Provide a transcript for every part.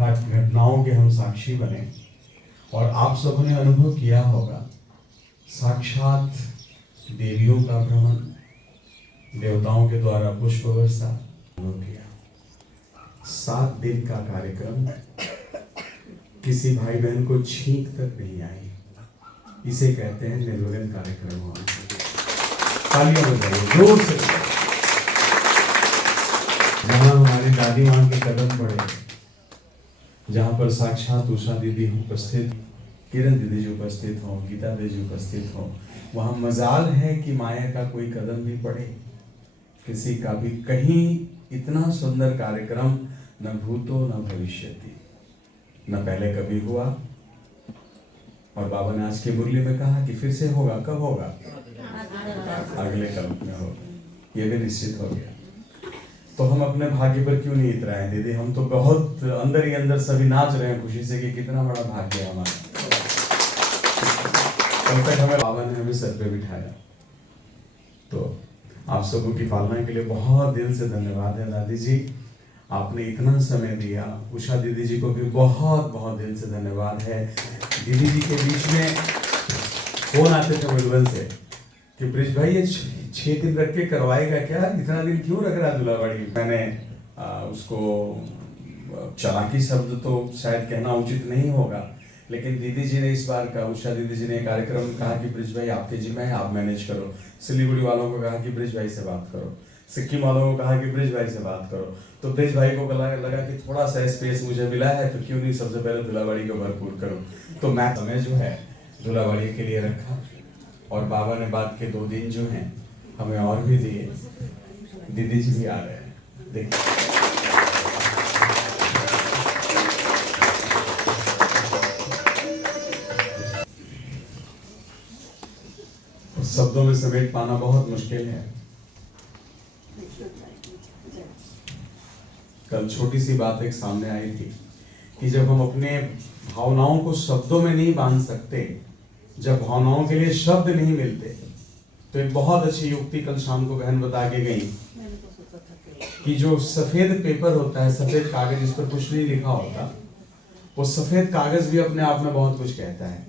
घटनाओं के हम साक्षी बने और आप सबों ने अनुभव किया होगा साक्षात देवियों का भ्रमण, देवताओं के द्वारा पुष्प वर्षा अनुभव किया। 7 दिन का कार्यक्रम, किसी भाई बहन को छींक तक नहीं आई। इसे कहते हैं निर्विघ्न कार्यक्रम होना। तालियां बजाइए जोर से। जहां हमारी दादी मां के कदम पड़े, जहाँ पर साक्षात उषा दीदी उपस्थित, किरण दीदी जी उपस्थित हो, गीता दीदी जी उपस्थित हो, वहाँ मजाल है कि माया का कोई कदम भी पड़े। किसी का भी कहीं इतना सुंदर कार्यक्रम न भूतो न भविष्यति, न पहले कभी हुआ। और बाबा ने आज के मुरली में कहा कि फिर से होगा। कब होगा? अगले कल्प में होगा। ये भी निश्चित हो गया। तो हम अपने भाग्य पर क्यों नहीं इतराए दीदी? हम तो बहुत अंदर ही अंदर सभी नाच रहे हैं खुशी से कि कितना बड़ा भाग्य है हमारा। तब तक हमें बाबा ने हमें सर पे बिठाया। तो आप सबों की पालना के लिए बहुत दिल से धन्यवाद है दादी जी, आपने इतना समय दिया। उषा दीदी जी को भी बहुत बहुत दिल से धन्यवाद है। दीदी जी के बीच में फोन आते थे मधुबन से कि ब्रिज भाई ये 6 दिन रख के करवाएगा क्या? इतना दिन क्यों रख रहा दुलाबाड़ी? मैंने उसको चालाकी शब्द तो शायद कहना उचित नहीं होगा, लेकिन दीदी जी ने इस बार का, उषा दीदी जी ने कार्यक्रम कहा कि ब्रिज भाई आपके जिम्मे है, आप मैनेज करो। सिलीगुड़ी वालों को कहा कि ब्रिज भाई से बात करो, सिक्किम वालों को कहा कि ब्रिज भाई से बात करो। तो ब्रिज भाई को लगा कि थोड़ा सा स्पेस मुझे मिला है तो क्यों नहीं सबसे पहले दुलाबाड़ी को भरपूर करूं। तो मैं समय जो है दुलाबाड़ी के लिए रखा और बाबा ने बाद के 2 दिन जो हैं हमें और भी दिए। दीदी जी भी आ रहे हैं, देखिए। शब्दों में समेट पाना बहुत मुश्किल है। कल छोटी सी बात एक सामने आई थी कि जब हम अपने भावनाओं को शब्दों में नहीं बांध सकते, जब भावनाओं के लिए शब्द नहीं मिलते, तो एक बहुत अच्छी युक्ति कल शाम को बहन बता के गई कि जो सफेद पेपर होता है, सफेद कागज जिस पर कुछ नहीं लिखा होता, वो सफेद कागज भी अपने आप में बहुत कुछ कहता है।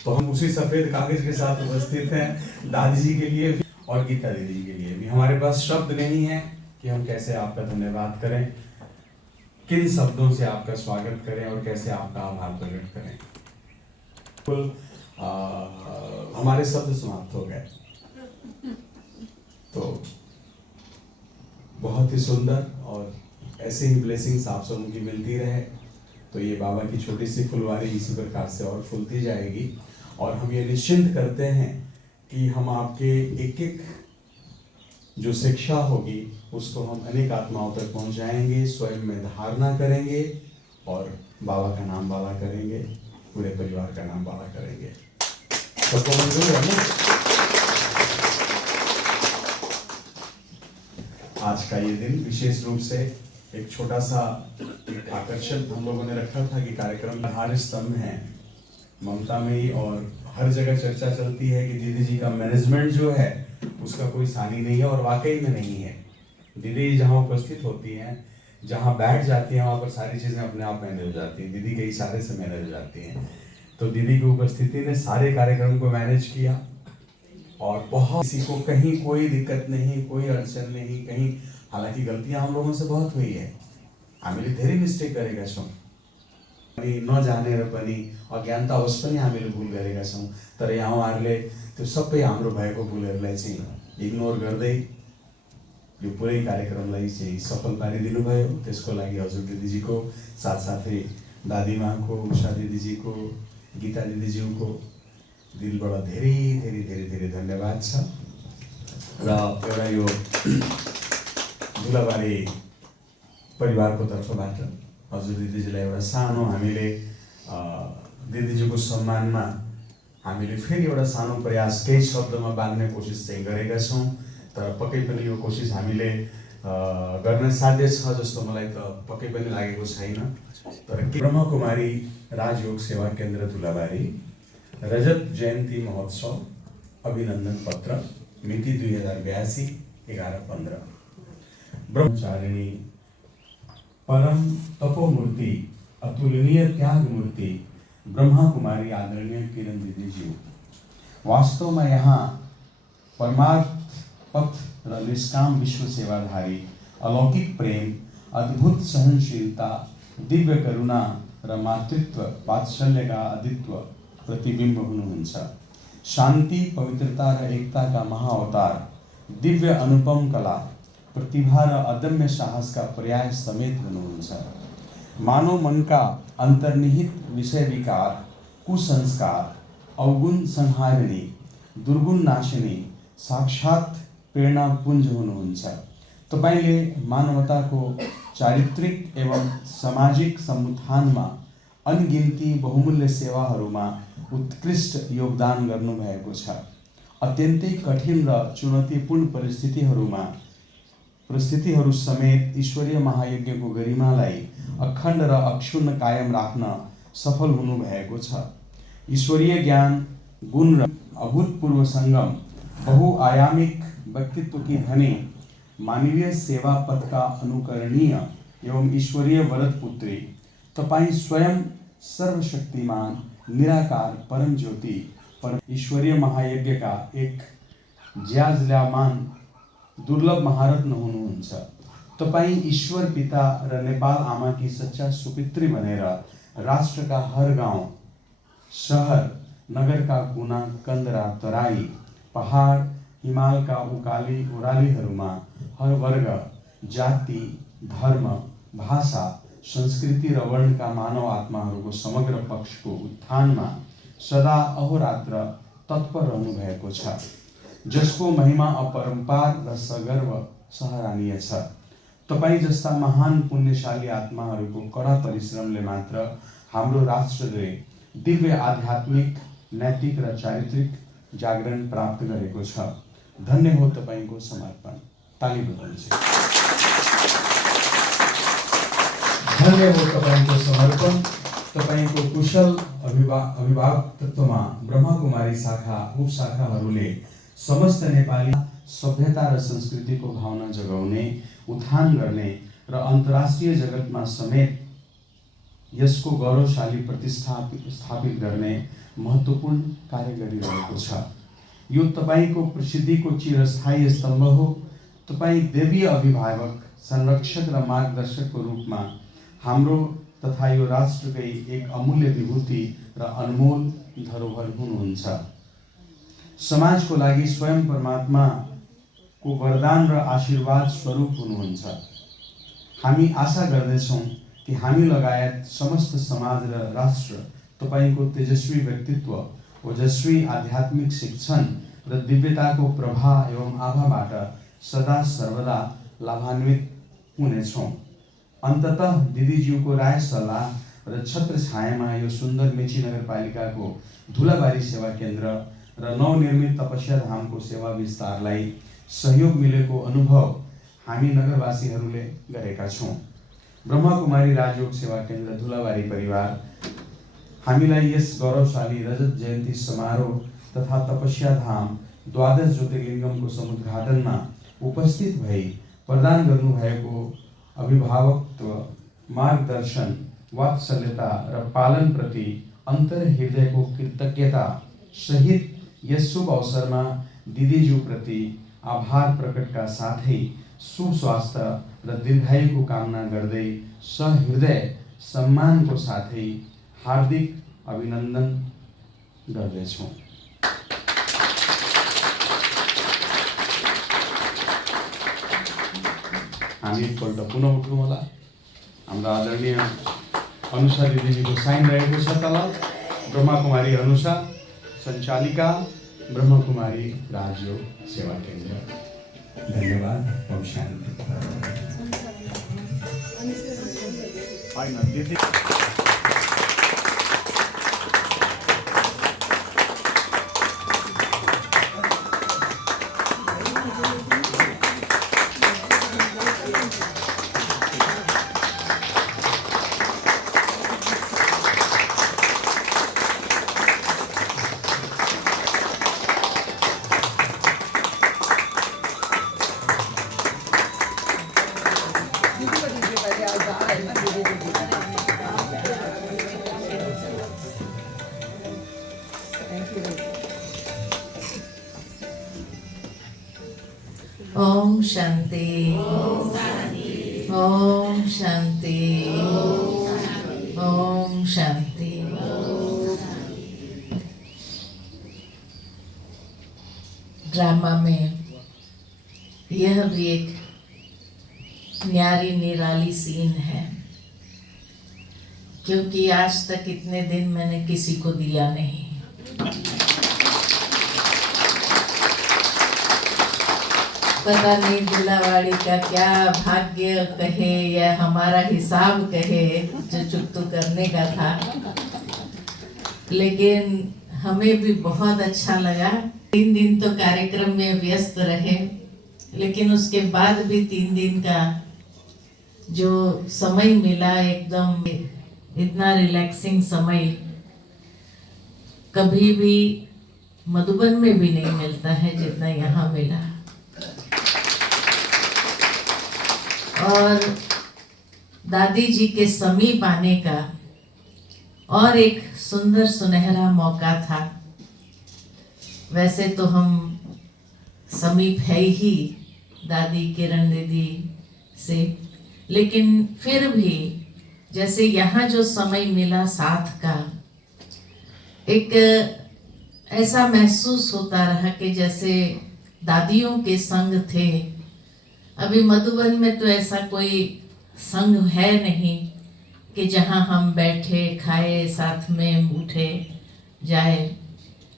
तो हम उसी सफेद कागज के साथ उपस्थित हैं दादी जी के लिए भी और गीता दीदी जी के लिए भी। हमारे पास शब्द नहीं है कि हम कैसे आपका धन्यवाद करें, किन शब्दों से आपका स्वागत करें और कैसे आपका आभार प्रकट करें। हमारे शब्द समाप्त हो गए। तो बहुत ही सुंदर और ऐसे ही ब्लेसिंग्स आप सबों की मिलती रहे। तो ये बाबा की छोटी सी फुलवारी इसी प्रकार से और फूलती जाएगी और हम ये निश्चिंत करते हैं कि हम आपके एक एक जो शिक्षा होगी उसको हम अनेक आत्माओं तक पहुंचाएंगे, स्वयं में धारणा करेंगे और बाबा का नाम बाला करेंगे, पूरे परिवार का नाम बाला करेंगे। सबको मंजूर है ना? आज का ये दिन विशेष रूप से एक छोटा सा एक आकर्षण हम लोगों ने रखा था कि कार्यक्रम आधार स्तंभ है ममता में ही, और हर जगह चर्चा चलती है कि दीदी जी का मैनेजमेंट जो है उसका कोई सानी नहीं है, और वाकई में नहीं है। दीदी जहाँ उपस्थित होती हैं, जहाँ बैठ जाती हैं, वहाँ पर सारी चीज़ें अपने आप मैनेज हो जाती हैं, दीदी के इशारे से मैनेज हो जाती हैं। तो दीदी की उपस्थिति ने सारे कार्यक्रम को मैनेज किया और बहुत किसी को कहीं कोई दिक्कत नहीं, कोई अड़चन नहीं कहीं। हालांकि गलतियां हम लोगों से बहुत हुई है, हामीले धेरै मिस्टेक गरेका छौँ, नजानेर पनि अज्ञानतावश पनि हामीले भुल गरेका छौँ। तर यहाँ उहाँहरूले त्यो सबै हाम्रो भएको भुलहरूलाई चाहिँ इग्नोर गर्दै यो पुरै कार्यक्रमलाई चाहिँ सफल पारिदिनु भयो। त्यसको लागि हजुर दिदीजीको साथसाथै दादीमाको, उषा दिदीजीको, गीता दिदीज्यूको दिलबाट धेरै धेरै धेरै धेरै धन्यवाद छ। र एउटा यो दुलाबारी परिवारको तर्फबाट हजुर दिदीजीलाई एउटा सानो हामीले दिदीजीको सम्मानमा हामीले फेरि एउटा सानो प्रयास केही शब्दमा बाँध्ने कोसिस चाहिँ गरेका छौँ। तर पक्कै पनि यो कोसिस हामीले गर्न साध्य छ जस्तो मलाई त पक्कै पनि लागेको छैन। तर ब्रह्मकुमारी राजयोग सेवा केन्द्र दुलाबारी रजत जयन्ती महोत्सव अभिनन्दन पत्र मिति 2082 11-15 ब्रह्मचारिणी परम तपोमूर्ति, अतुलनीय त्याग मूर्ति ब्रह्मा कुमारी आदरणीय किरण दीदी जी। वास्तव में यहाँ परमार्थ पथ र निष्काम विश्व सेवाधारी अलौकिक प्रेम, अद्भुत सहनशीलता, दिव्य करुणा र मातृत्व वात्सल्यका अद्वितीय प्रतिबिम्ब हुनुहुन्छ। शान्ति, पवित्रता र एकताका महाअवतार, दिव्य अनुपम कला, प्रतिभा र अदम्य साहसका पर्याय समेत हुनुहुन्छ। मानव मनका अन्तर्निहित विषय विकार, कुसंस्कार, अवगुण संहारिणी, दुर्गुण नाशिनी, साक्षात प्रेरणा पुञ्ज हुनुहुन्छ। तपाईले मानवताको चारित्रिक एवं सामाजिक समुत्थानमा अनगिन्ती बहुमूल्य सेवाहरूमा उत्कृष्ट योगदान गर्नुभएको छ। अत्यन्तै कठिन र चुनौतीपूर्ण परिस्थितिहरू समेत ईश्वरीय महायज्ञको गरिमालाई अखण्ड र अक्षुण्ण कायम राख्न सफल हुनुभएको छ। ईश्वरीय ज्ञान, गुण र अभूतपूर्व संगम, बहुआयामिक व्यक्तित्व की धनी, मानवीय सेवा पथ का अनुकरणीय एवं ईश्वरीय वरद पुत्री, तपाईं स्वयं सर्वशक्तिमान, निराकार, परम ज्योति, पर ईश्वरीय महायज्ञ का एक ज्याज्यामान दुर्लभ महारत्न हुनुहुन्छ। तपाईं ईश्वर पिता र नेपाल आमा की सच्चा सुपुत्री बनेर राष्ट्रका हर गाउँ, शहर, नगरका कुना, कन्दरा, तराई, पहाड, हिमालका उकाली ओह्रालीहरूमा हर वर्ग, जाति, धर्म, भाषा, संस्कृति र वर्णका मानव आत्माहरूको समग्र पक्षको उत्थानमा सदा अहोरात्र तत्पर रहनु भएको छ, जसको महिमा अपरम्पार र सगर्व सराहनीय छ। तपाईं जस्ता महान पुण्यशाली आत्माहरूको कडा परिश्रमले मात्र हाम्रो राष्ट्रले दिव्य आध्यात्मिक, नैतिक र चारित्रिक जागरण प्राप्त गरेको छ। धन्य हो तपाईंको समर्पण। ताली बजाउनुहोस्। धन्य हो तपाईंको समर्पण। तपाईंको कुशल अभिभावकत्वमा ब्रह्मकुमारी शाखा उपशाखाहरूले समस्त नेपाली सभ्यता र संस्कृतिको भावना जगाउने, उत्थान गर्ने र अन्तर्राष्ट्रिय जगतमा समेत यसको गौरवशाली प्रतिष्ठा स्थापित गर्ने महत्त्वपूर्ण कार्य गरिरहेको छ। यो तपाईको प्रसिद्धिको चिरस्थायी स्तम्भ हो। तपाई देवीय अभिभावक, संरक्षक र मार्गदर्शकको रूपमा हाम्रो तथा यो राष्ट्रकै एक अमूल्य विभूति र अनमोल धरोहर हुनुहुन्छ। समाजको लागि स्वयं परमात्माको वरदान र आशीर्वाद स्वरूप हुनुहुन्छ। हामी आशा गर्दछौँ कि हामी लगायत समस्त समाज र राष्ट्र तपाईको तेजस्वी व्यक्तित्व, ओजस्वी आध्यात्मिक शिक्षण र दिव्यताको प्रभा एवं आभाबाट सदा सर्वदा लाभान्वित हुनेछौँ। अन्ततः दिदीज्यूको राय सल्लाह र छत्र छायामा यो सुन्दर मेची नगरपालिकाको धुलाबारी सेवा केन्द्र र नवनिर्मित तपस्या धामको सेवा विस्तारलाई सहयोग मिलेको अनुभव हामी नगरवासीहरूले गरेका छौँ। ब्रह्मकुमारी राजयोग सेवा केन्द्र धुलाबारी परिवार हामीलाई यस गौरवशाली रजत जयन्ती समारोह तथा तपस्या धाम द्वादश ज्योतिर्लिङ्गमको समुद्घाटनमा उपस्थित भई प्रदान गर्नुभएको अभिभावकत्व, मार्गदर्शन, वात्सल्यता र पालन प्रति अन्तर हृदयको कृतज्ञता सहित यस शुभ अवसरमा दिदीज्यू प्रति आभार प्रकटका साथै सुस्वास्थ्य र दीर्घायुको कामना गर्दै सहृदय सम्मानको साथै हार्दिक अभिनन्दन गर्दछौँ। हामी एकपल्ट पुनः उठौँ होला। हाम्रा आदरणीय अनुषा दिदीजीको साइन रहेको छ तल। ब्रह्मकुमारी अनुषा, सञ्चालिका, ब्रह्मकुमारी राजयोग सेवा केन्द्र। धन्यवाद। ओम शान्ति। शांति। ओम शांति। ओम शांति। ड्रामा में यह भी एक न्यारी निराली सीन है, क्योंकि आज तक इतने दिन मैंने किसी को दिया नहीं। पता नहीं दिलावाड़ी का क्या भाग्य कहे या हमारा हिसाब कहे जो चुकतू करने का था, लेकिन हमें भी बहुत अच्छा लगा। 3 दिन तो कार्यक्रम में व्यस्त रहे, लेकिन उसके बाद भी 3 दिन का जो समय मिला, एकदम इतना रिलैक्सिंग समय कभी भी मधुबन में भी नहीं मिलता है जितना यहाँ मिला। और दादी जी के समीप आने का और एक सुंदर सुनहरा मौका था। वैसे तो हम समीप है ही दादी किरण दीदी से, लेकिन फिर भी जैसे यहाँ जो समय मिला साथ का, एक ऐसा महसूस होता रहा कि जैसे दादियों के संग थे। अभी मधुबन में तो ऐसा कोई संग है नहीं कि जहाँ हम बैठे खाए साथ में उठे जाए,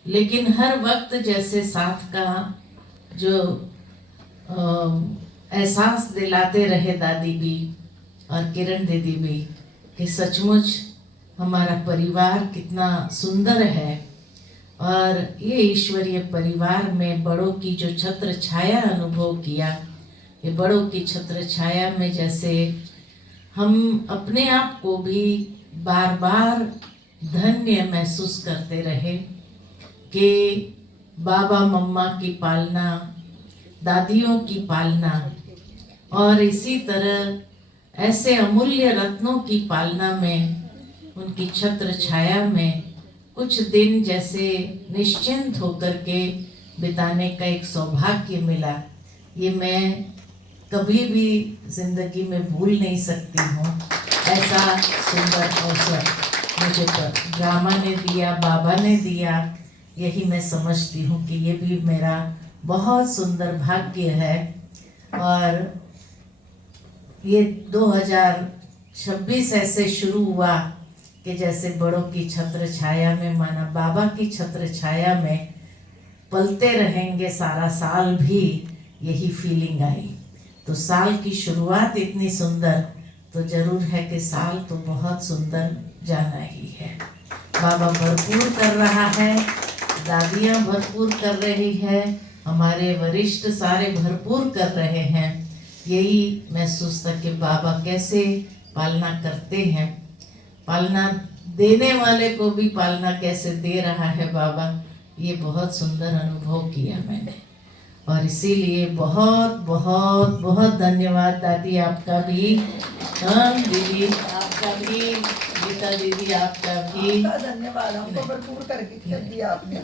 लेकिन हर वक्त जैसे साथ का जो एहसास दिलाते रहे दादी भी और किरण दीदी भी कि सचमुच हमारा परिवार कितना सुंदर है। और ये ईश्वरीय परिवार में बड़ों की जो छत्र छाया अनुभव किया, ये बड़ों की छत्र छाया में जैसे हम अपने आप को भी बार बार धन्य महसूस करते रहे कि बाबा मम्मा की पालना, दादियों की पालना और इसी तरह ऐसे अमूल्य रत्नों की पालना में, उनकी छत्र छाया में कुछ दिन जैसे निश्चिंत होकर के बिताने का एक सौभाग्य मिला। ये मैं कभी भी जिंदगी में भूल नहीं सकती हूँ। ऐसा सुंदर अवसर मुझे ड्रामा ने दिया, बाबा ने दिया। यही मैं समझती हूँ कि ये भी मेरा बहुत सुंदर भाग्य है। और ये 2026 ऐसे शुरू हुआ कि जैसे बड़ों की छत्र छाया में, माना बाबा की छत्र छाया में पलते रहेंगे सारा साल, भी यही फीलिंग आई। तो साल की शुरुआत इतनी सुंदर, तो जरूर है कि साल तो बहुत सुंदर जाना ही है। बाबा भरपूर कर रहा है, दादियाँ भरपूर कर रही है, हमारे वरिष्ठ सारे भरपूर कर रहे हैं। यही महसूस था कि बाबा कैसे पालना करते हैं, पालना देने वाले को भी पालना कैसे दे रहा है बाबा। ये बहुत सुंदर अनुभव किया मैंने, और इसीलिए बहुत बहुत बहुत धन्यवाद दादी आपका भी, दीदी आपका भी, गीता दीदी आपका भी धन्यवाद। हमको भरपूर करके दिया आपने।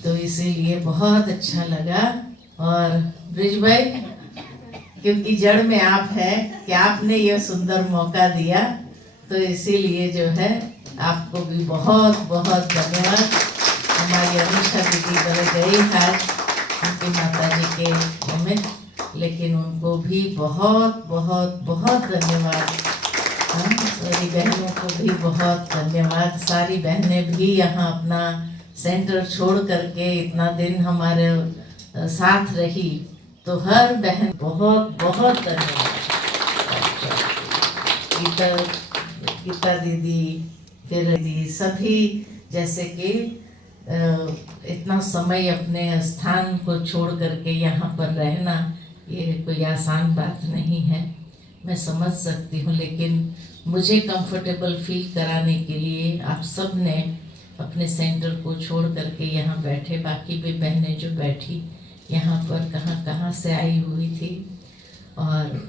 तो इसीलिए बहुत अच्छा लगा। और ब्रिज भाई, क्योंकि जड़ में आप हैं कि आपने यह सुंदर मौका दिया, तो इसीलिए जो है आपको भी बहुत बहुत धन्यवाद। हमारी अनुषा दीदी बड़े गई आज उनकी माता जी के निमित्त, लेकिन उनको भी बहुत बहुत बहुत धन्यवाद। सारी बहनों को भी बहुत धन्यवाद। सारी बहनें भी यहाँ अपना सेंटर छोड़ करके इतना दिन हमारे साथ रही, तो हर बहन बहुत बहुत धन्यवाद। गीता दीदी, फिर दीदी, सभी जैसे कि इतना समय अपने स्थान को छोड़ करके यहाँ पर रहना, ये कोई आसान बात नहीं है, मैं समझ सकती हूँ। लेकिन मुझे कंफर्टेबल फील कराने के लिए आप सब ने अपने सेंटर को छोड़ करके यहाँ बैठे। बाकी भी बहनें जो बैठी यहाँ पर कहाँ कहाँ से आई हुई थी, और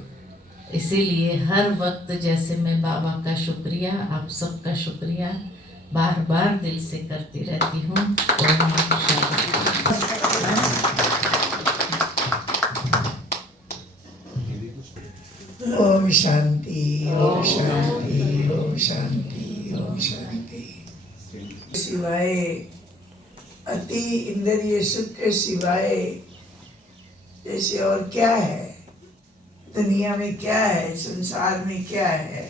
इसीलिए हर वक्त जैसे मैं बाबा का शुक्रिया, आप सबका शुक्रिया बार बार दिल से करती रहती हूँ। ओम शांति, ओम शांति, ओम शांति, ओम शांति। सिवाय अति इंद्रिय सुख के सिवाय जैसे और क्या है दुनिया में, क्या है संसार में, क्या है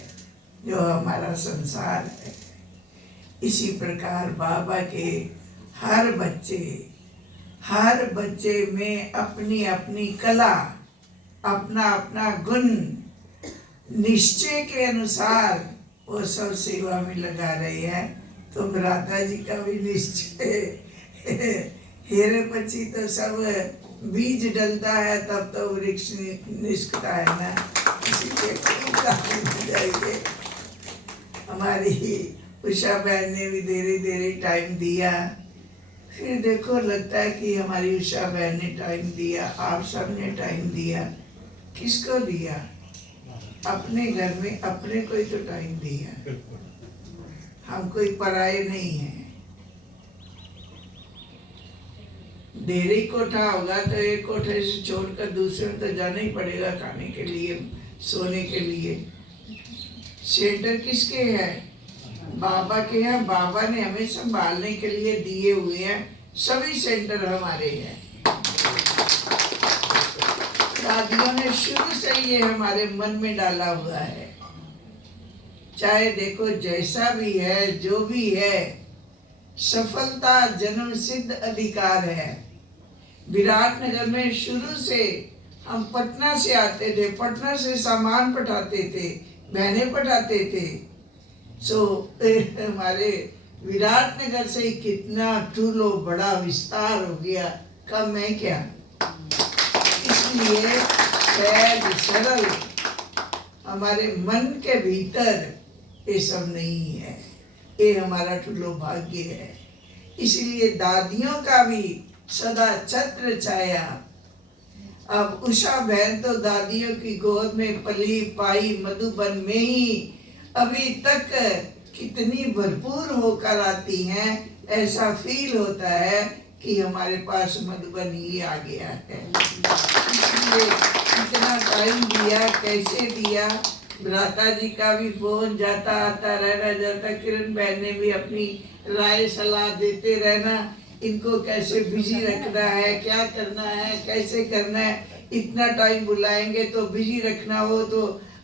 जो हमारा संसार है। इसी प्रकार बाबा के हर बच्चे में अपनी अपनी कला, अपना अपना गुण, निश्चय के अनुसार वो सब सेवा में लगा रहे हैं। तो भ्राता जी का भी निश्चय हेरे पची तो सब बीज डलता है तब तो वृक्ष निष्कता है ना। इसीलिए खूब काम हो जाएंगे। हमारी उषा बहन ने भी धीरे धीरे टाइम दिया। फिर देखो लगता है कि हमारी उषा बहन ने टाइम दिया, आप सब ने टाइम दिया। किसको दिया? अपने घर में अपने को ही तो टाइम दिया। हम कोई पराये नहीं हैं। डेरी कोठा होगा तो एक कोठे से छोड़कर दूसरे में तो जाना ही पड़ेगा खाने के लिए, सोने के लिए। शेल्टर किसके हैं? बाबा के हैं। बाबा ने हमें संभालने के लिए दिए हुए हैं। सभी सेंटर हमारे हैं। दादियों ने शुरू से ये हमारे मन में डाला हुआ है। चाहे देखो जैसा भी है, जो भी है, सफलता जन्म सिद्ध अधिकार है। विराटनगर में शुरू से हम पटना से आते थे, पटना से सामान पठाते थे, बहनें पठाते थे। सो हमारे विराटनगर से कितना टूलो बड़ा विस्तार हो गया, कम है क्या? इसलिए सहज सरल हमारे मन के भीतर ये सब नहीं है। ये हमारा टूलो भाग्य है। इसलिए दादियों का भी सदा छत्र छाया। अब उषा बहन तो दादियों की गोद में पली पाई मधुबन में ही अभी तक कितनी भरपूर होकर आती हैं। ऐसा फील होता है कि हमारे पास मधुबन ही आ गया है। इसलिए इतना टाइम दिया, कैसे दिया? भ्राता जी का भी फोन जाता आता रहना जाता। किरण बहन ने भी अपनी राय सलाह देते रहना, इनको कैसे बिजी रखना है, क्या करना है, कैसे करना है। इतना टाइम बुलाएंगे तो बिजी रखना हो तो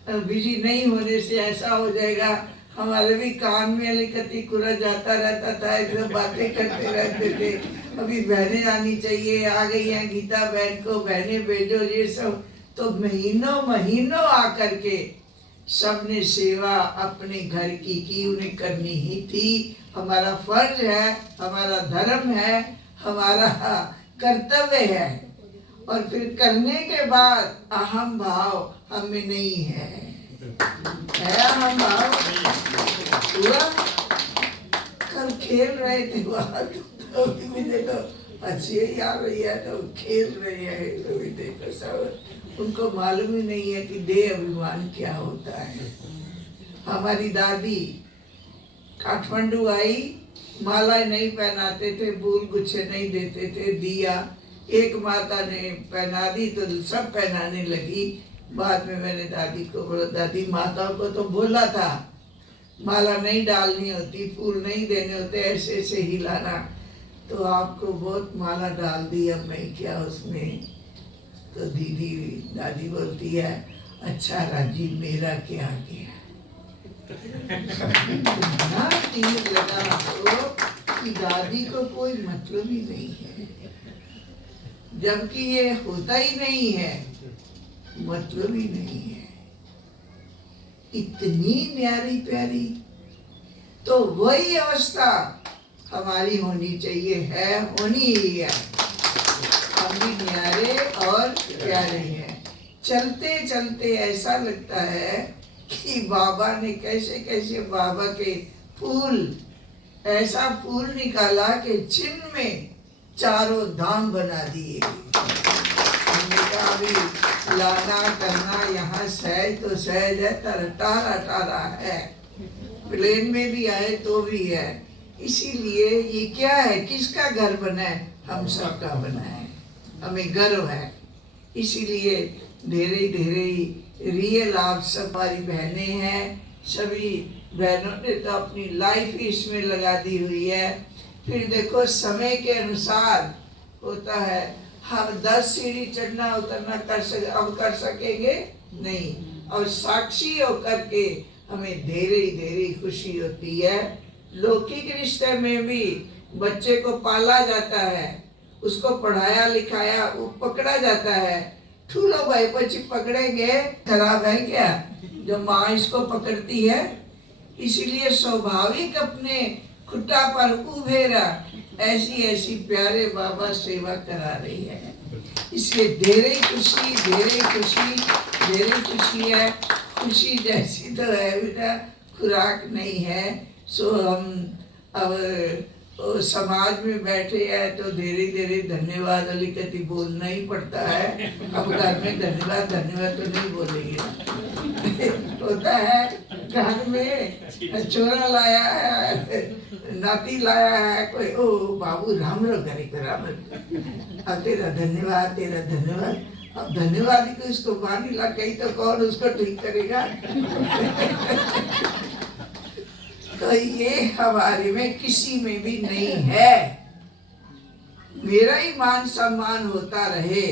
बिजी नहीं होने से ऐसा हो जाएगा। हमारे भी कान में अलिकति कुरा जाता रहता था, एकदम बातें करते रहते थे। अभी बहनें आनी चाहिए, आ गई हैं गीता बहन को बहनें भेजो, ये सब। तो महीनों महीनों आकर के सबने सेवा अपने घर की उन्हें करनी ही थी। हमारा फर्ज है, हमारा धर्म है, हमारा कर्तव्य है। और फिर करने के बाद अहम भाव हमें नहीं है। अहम भाव हुआ। कल खेल रहे थे वहाँ तो मुझे तो हंसी ही आ रही है। तो खेल रहे हैं तो देखो सब, उनको मालूम ही नहीं है कि देह अभिमान क्या होता है। हमारी दादी काठमांडू आई, माला नहीं पहनाते थे, फूल गुच्छे नहीं देते थे, दिया एक माता ने पहना दी तो सब पहनाने लगी। बाद में मैंने दादी को बोला, दादी माताओं को तो बोला था माला नहीं डालनी होती, फूल नहीं देने होते, ऐसे ऐसे हिलाना, तो आपको बहुत माला डाल दी, अब मैं क्या उसमें। तो दादी बोलती है, अच्छा राजीव मेरा क्या गया। इतना तीर लगा तो कि दादी को कोई मतलब ही नहीं है, जबकि ये होता ही नहीं है, मतलब ही नहीं है। इतनी न्यारी प्यारी। तो वही अवस्था हमारी होनी चाहिए, है, होनी ही है। हम भी न्यारे और प्यारे हैं। चलते चलते ऐसा लगता है कि बाबा ने कैसे कैसे बाबा के फूल, ऐसा फूल निकाला कि चिन्ह में चारों धाम बना दिए। हमने कहा अभी लाना करना यहाँ सहज तो सहज है, टारा टारा है, प्लेन में भी आए तो भी है। इसीलिए ये क्या है, किसका घर बना है? हम सबका बना है, हमें गर्व है। इसीलिए ढेरे ढेरे रियल आप सब हमारी बहनें हैं। सभी बहनों ने तो अपनी लाइफ ही इसमें लगा दी हुई है। फिर देखो समय के अनुसार होता है, हम 10 सीढ़ी चढ़ना उतरना कर सकेंगे नहीं, और साक्षी होकर के हमें धीरे धीरे खुशी होती है। लौकिक रिश्ते में भी बच्चे को पाला जाता है, उसको पढ़ाया लिखाया वो पकड़ा जाता है। ठूलो भाई बच्चे पकड़ेंगे, खराब है क्या जो माँ इसको पकड़ती है। इसलिए स्वाभाविक अपने खुट्टा पर उभेरा ऐसी ऐसी प्यारे बाबा सेवा करा रही है। इसलिए ढेरे खुशी है। खुशी जैसी तो है बेटा, खुराक नहीं है। सो हम अब समाज में बैठे हैं तो धीरे धीरे धन्यवाद अलिकति बोलना ही पड़ता है। अब घर में धन्यवाद तो नहीं बोलेंगे होता है घर में छोरा लाया है, नाती लाया है कोई, ओ बाबू राम रो करे राम, अब तेरा धन्यवाद। अब धन्यवाद ही को इसको बानी लग गई तो कौन उसको ठीक करेगा। तो ये हमारे में किसी में भी नहीं है। मेरा ही मान सम्मान होता रहे।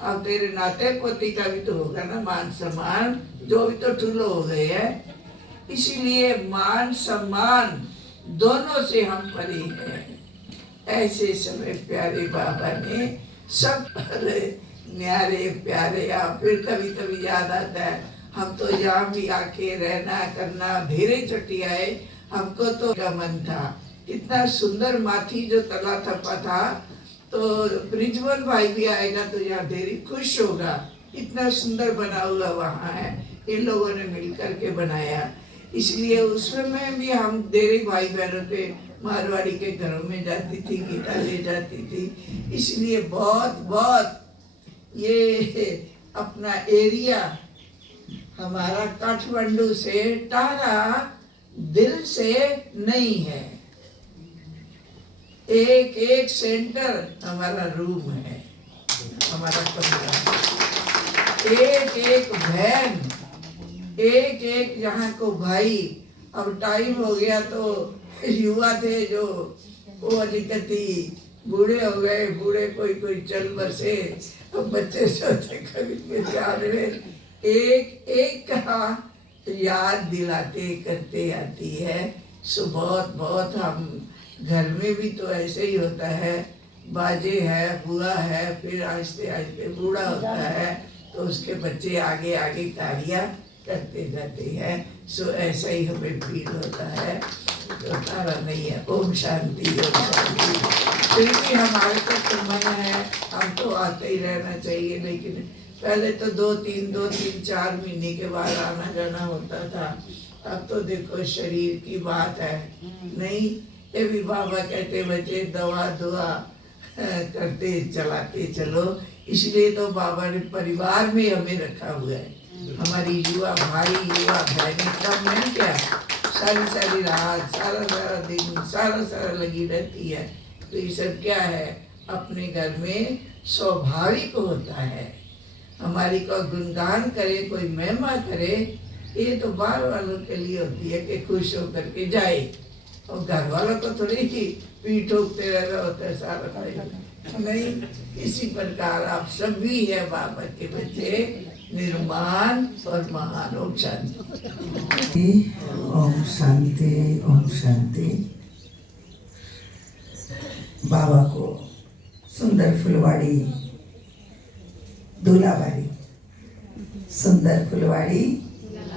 अब तेरे नाते पोती का भी तो होगा ना मान सम्मान, जो भी तो ठुलो हो गए हैं। इसीलिए मान सम्मान दोनों से हम परे हैं। ऐसे समय प्यारे बाबा ने सब न्यारे प्यारे। आप फिर कभी कभी याद आता है, हम तो यहाँ भी आके रहना करना धीरे चटी आए। हमको तो क्या मन था, इतना सुंदर माथी जो तला थपा था, तो ब्रिजवन भाई भी आएगा तो यहाँ देरी खुश होगा। इतना सुंदर बना हुआ वहाँ है, इन लोगों ने मिलकर के बनाया। इसलिए उसमें भी हम देरी भाई बहनों के मारवाड़ी के घरों में जाती थी, गीता ले जाती थी। इसलिए बहुत ये अपना एरिया हमारा काठमांडू से टारा दिल से नहीं है। एक सेंटर हमारा रूम है, हमारा कमरा, एक बहन, एक यहाँ को भाई। अब टाइम हो गया तो युवा थे जो वो अधिकति बूढ़े हो गए, बूढ़े कोई चल बसे। अब बच्चे सोचे कभी एक का याद दिलाते करते आती है। सो बहुत हम घर में भी तो ऐसे ही होता है। बाजे है, बुआ है, फिर आहिस्ते बूढ़ा होता है तो उसके बच्चे आगे कार्य करते जाते हैं। सो ऐसा ही हमें फील होता है। तो तारा नहीं है। ओम शांति। फिर भी हमारे तो मन है, हम तो आते ही रहना चाहिए। लेकिन पहले तो 2-3 महीने के बाद आना जाना होता था। अब तो देखो शरीर की बात है नहीं। ये भी बाबा कहते बच्चे दवा दुआ करते चलाते चलो। इसलिए तो बाबा ने परिवार में हमें रखा हुआ है। हमारी युवा भाई युवा बहनें कम नहीं क्या, सारी रात सारा दिन सारा लगी रहती है। तो ये सब क्या है, अपने घर में स्वाभाविक होता है। हमारी को गुणगान करे, कोई महिमा करे, ये तो बाहर वालों के लिए होती है कि खुश होकर के जाए। और घर वालों को थोड़ी ही पीठ ठोकते रहना होता है सारा नहीं। इसी प्रकार आप सभी है बाबा के बच्चे, निर्माण और महान। ओम शांति। ओम शांति। ओम शांति। बाबा को सुंदर फुलवाड़ी दूल्हाबारी, सुंदर फुलवाड़ी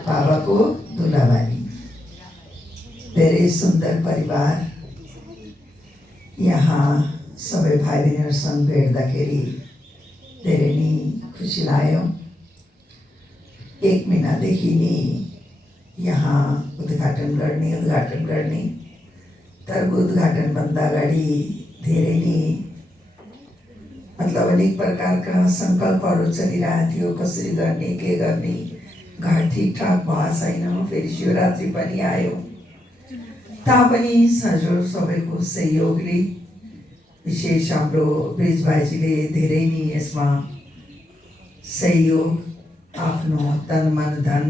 बाबा को दूल्हाबारी। धेरै सुंदर परिवार। यहाँ सबै भाइ बहिनीहरूसँग भेट्दाखेरि धेरै नै खुसी लाग्यो। 1 महिनादेखि नै यहाँ उद्घाटन गर्ने तर उद्घाटनभन्दा अगाडि धेरै नै मतलब अनेक प्रकारका सङ्कल्पहरू चलिरहेको थियो। कसरी गर्ने, के गर्ने, घाट ठिकठाक भएको छैन। फेरि शिवरात्रि पनि आयो। तापनि हजुर सबैको सहयोगले, विशेष हाम्रो ब्रिज भाइजीले धेरै नै यसमा सहयोग आफ्नो तन मन धन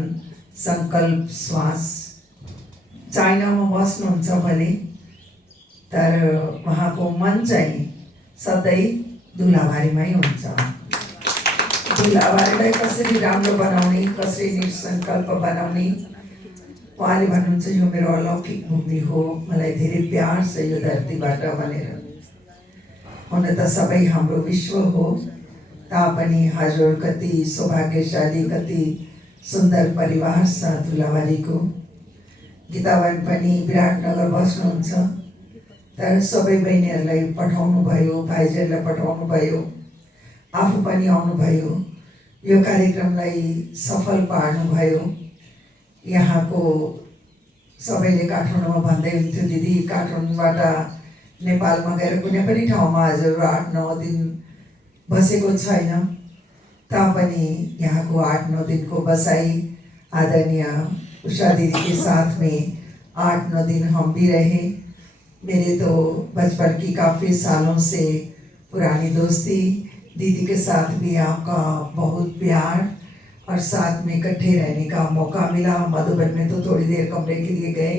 सङ्कल्प श्वास चाइनामा बस्नुहुन्छ भने तर उहाँको मन चाहिँ सधैँ धुलाबारीमै हुन्छ। धुलाबारीलाई कसरी राम्रो बनाउने, कसरी निसङ्कल्प बनाउने, उहाँले भन्नुहुन्छ यो मेरो अलौकिक भूमि हो, मलाई धेरै प्यार छ यो धरतीबाट भनेर। हुन त सबै हाम्रो विश्व हो, तापनि हजुर कति सौभाग्यशाली, कति सुन्दर परिवार छ धुलाबारीको। गीताबेन पनि विराटनगर बस्नुहुन्छ, तर सबै बहिनीहरूलाई पठाउनु भयो, भाइजहरूलाई पठाउनु भयो, आफू पनि आउनुभयो, यो कार्यक्रमलाई सफल पार्नुभयो। यहाँको सबैले काठमाडौँमा भन्दै हुन्थ्यो दिदी काठमाडौँबाट नेपालमा गएर कुनै पनि ठाउँमा हजुर 8-9 दिन बसेको छैन, तापनि यहाँको 8-9 दिनको बसाई आदरणीय उषा दीदी के साथ में 8-9 दिन हम भी रहे। मेरे तो बचपन की काफ़ी सालों से पुरानी दोस्ती, दीदी के साथ भी आपका बहुत प्यार और साथ में इकट्ठे रहने का मौका मिला। मधुबन में तो थोड़ी देर कमरे के लिए गए,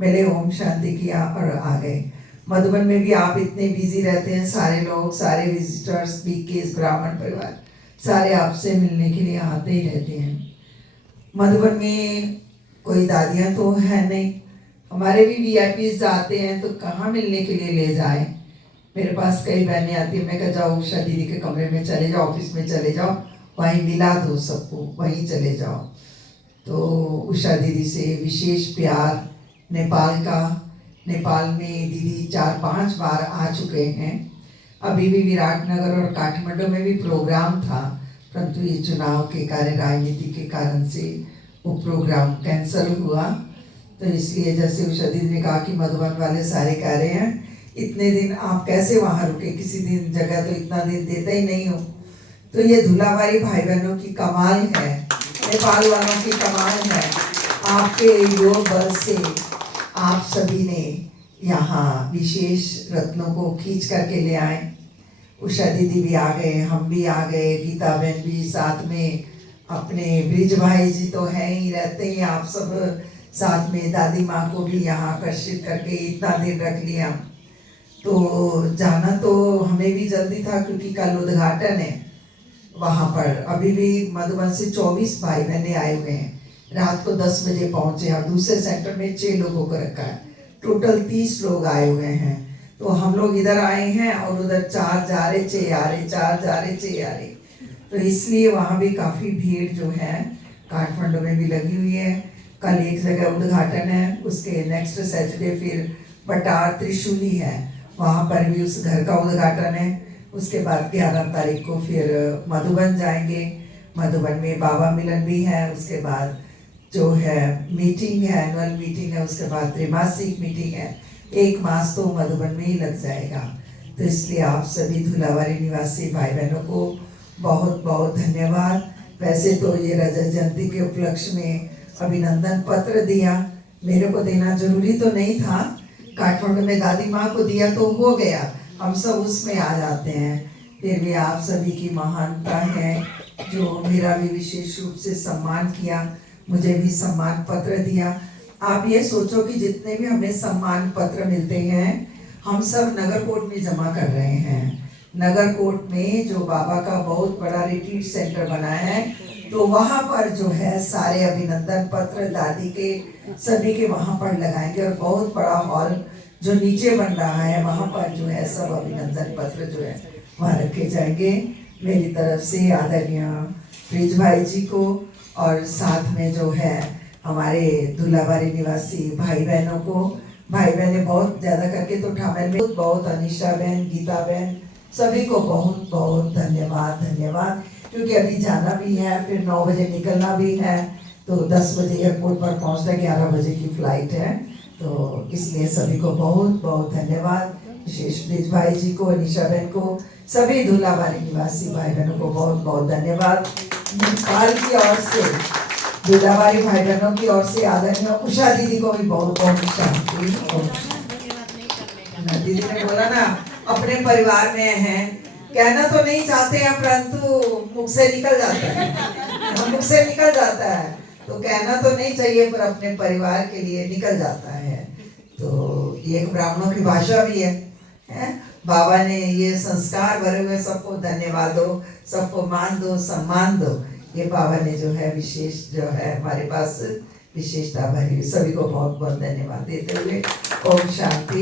मिले, ओम शांति किया और आ गए। मधुबन में भी आप इतने बिजी रहते हैं, सारे लोग, सारे विजिटर्स, बीकेस ब्राह्मण परिवार सारे आपसे मिलने के लिए आते ही रहते हैं। मधुबन में कोई दादियाँ तो है नहीं, हमारे भी वीआईपीज जाते हैं तो कहाँ मिलने के लिए ले जाए। मेरे पास कई बहनें आती हैं, मैं कहा जाओ उषा दीदी के कमरे में चले जाओ, ऑफिस में चले जाओ, वहीं मिला दो सबको, वहीं चले जाओ। तो उषा दीदी से विशेष प्यार नेपाल का। नेपाल में दीदी 4-5 बार आ चुके हैं। अभी भी विराटनगर और काठमांडू में भी प्रोग्राम था, परंतु ये चुनाव के कारण, राजनीति के कारण से वो प्रोग्राम कैंसिल हुआ। तो इसलिए जैसे उषा दीदी ने कहा कि मधुबन वाले सारे कह रहे हैं इतने दिन आप कैसे वहाँ रुके, किसी दिन जगह तो इतना दिन देते ही नहीं हो। तो ये धुलाबारी भाई बहनों की कमाल है, नेपाल वालों की कमाल है। आपके योग बल से आप सभी ने यहाँ विशेष रत्नों को खींच करके ले आए। उषा दीदी भी आ गए, हम भी आ गए, गीता बहन भी साथ में, अपने ब्रिज भाई जी तो हैं ही, रहते ही आप सब साथ में। दादी माँ को भी यहाँ आकर्षित करके इतना दिन रख लिया। तो जाना तो हमें भी जल्दी था क्योंकि कल उद्घाटन है वहाँ पर। अभी भी मधुबन से 24 भाई बहने आए हुए हैं, रात को 10 बजे पहुँचे और दूसरे सेंटर में 6 लोगों को रखा है, टोटल 30 लोग आए हुए हैं। तो हम लोग इधर आए हैं और उधर 4 जा रहे, 6 आ रहे, 4 जा रहे, 6 आ रहे। तो इसलिए वहाँ भी काफ़ी भीड़ जो है काठमांडू में भी लगी हुई है। कल एक जगह उद्घाटन है, उसके नेक्स्ट सैटरडे फिर बटार त्रिशूली है, वहाँ पर भी उस घर का उद्घाटन है। उसके बाद 11 तारीख को फिर मधुबन जाएंगे, मधुबन में बाबा मिलन भी है। उसके बाद जो है मीटिंग है, एनुअल मीटिंग है, उसके बाद त्रैमासिक मीटिंग है। 1 मास तो मधुबन में ही लग जाएगा। तो इसलिए आप सभी धुलाबारी निवासी भाई बहनों को बहुत बहुत धन्यवाद। वैसे तो ये रजत जयंती के उपलक्ष्य में अभिनंदन पत्र दिया, मेरे को देना जरूरी तो नहीं था, काठमांडू में दादी माँ को दिया तो हो गया, हम सब उसमें आ जाते हैं। फिर भी आप सभी की महानता है जो मेरा भी विशेष रूप से सम्मान किया, मुझे भी सम्मान पत्र दिया। आप ये सोचो कि जितने भी हमें सम्मान पत्र मिलते हैं हम सब नगर कोर्ट में जमा कर रहे हैं। नगर कोर्ट में जो बाबा का बहुत बड़ा रिट्रीट सेंटर बनाया है, तो वहाँ पर जो है सारे अभिनंदन पत्र दादी के सभी के वहाँ पर लगाएंगे। और बहुत बड़ा हॉल जो नीचे बन रहा है वहाँ पर जो है सब अभिनंदन पत्र जो है वहाँ रखे जाएंगे। मेरी तरफ से आदरणीय ब्रिज भाई जी को और साथ में जो है हमारे धुलाबारी निवासी भाई बहनों को, भाई बहनें बहुत ज़्यादा करके तो ठामेल में बहुत अनिशा बहन, गीता बहन, सभी को बहुत बहुत धन्यवाद धन्यवाद। क्योंकि अभी जाना भी है, फिर 9 बजे निकलना भी है, तो 10 बजे एयरपोर्ट पर पहुंचना, 11 बजे की फ्लाइट है। तो इसलिए सभी को बहुत बहुत धन्यवाद। विशेष ब्रिज भाई जी को, अनिशा बहन को, सभी धुलाबारी निवासी भाई बहनों को बहुत बहुत धन्यवाद। नेपाल की ओर से, धुलाबारी भाई बहनों की ओर से आदरणीय उषा दीदी को भी बहुत बहुत शांति। दीदी ने बोला ना अपने परिवार में हैं, कहना तो नहीं चाहते हैं परंतु मुख से निकल जाता है, मुख से निकल जाता है। तो कहना तो नहीं चाहिए पर अपने परिवार के लिए निकल जाता है। तो ये एक ब्राह्मणों की भाषा भी है? बाबा ने ये संस्कार भरे हुए सबको धन्यवाद दो, सबको मान दो, सम्मान दो। ये बाबा ने जो है विशेष जो है हमारे पास विशेषता भरी। सभी को बहुत बहुत धन्यवाद देते हुए ओम शांति।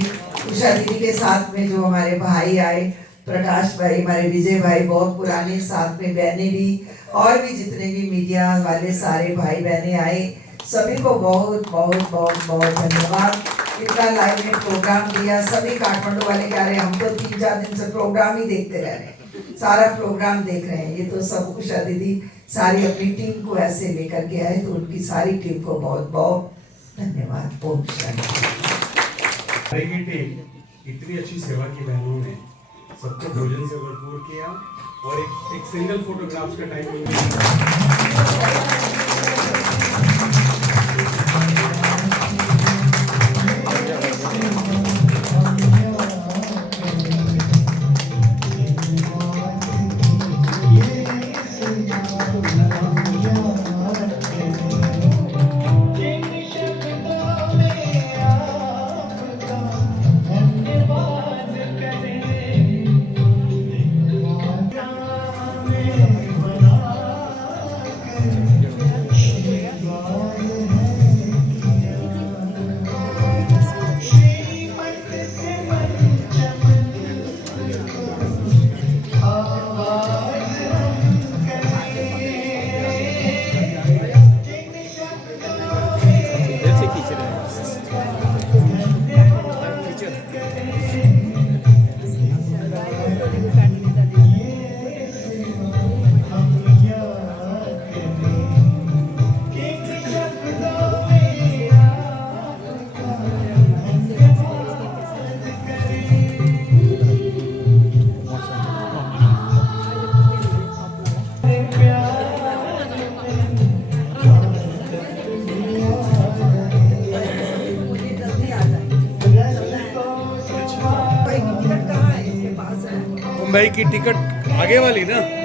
उषा दीदी के साथ में जो हमारे भाई आए, प्रकाश भाई, हमारे विजय भाई, बहुत पुराने, साथ में बहनें भी और भी जितने भी मीडिया वाले सारे भाई बहनें आए, सभी को बहुत बहुत बहुत बहुत धन्यवाद। इतना लाइव में प्रोग्राम दिया, सभी काठमांडू वाले कह रहे हैं हम तो 3-4 दिन से प्रोग्राम ही देखते रह रहे हैं, सारा प्रोग्राम देख रहे हैं। ये तो सब उषा दीदी सारी अपनी टीम को ऐसे लेकर के आए, तो उनकी सारी टीम को बहुत बहुत धन्यवाद। ओम शांति। हमारी की टीम इतनी अच्छी सेवा की बहनों ने सबको भोजन से भरपूर किया और एक सिंगल फोटोग्राफ्स का टाइम मिल गया। मुंबई की टिकट आगे वाली ना।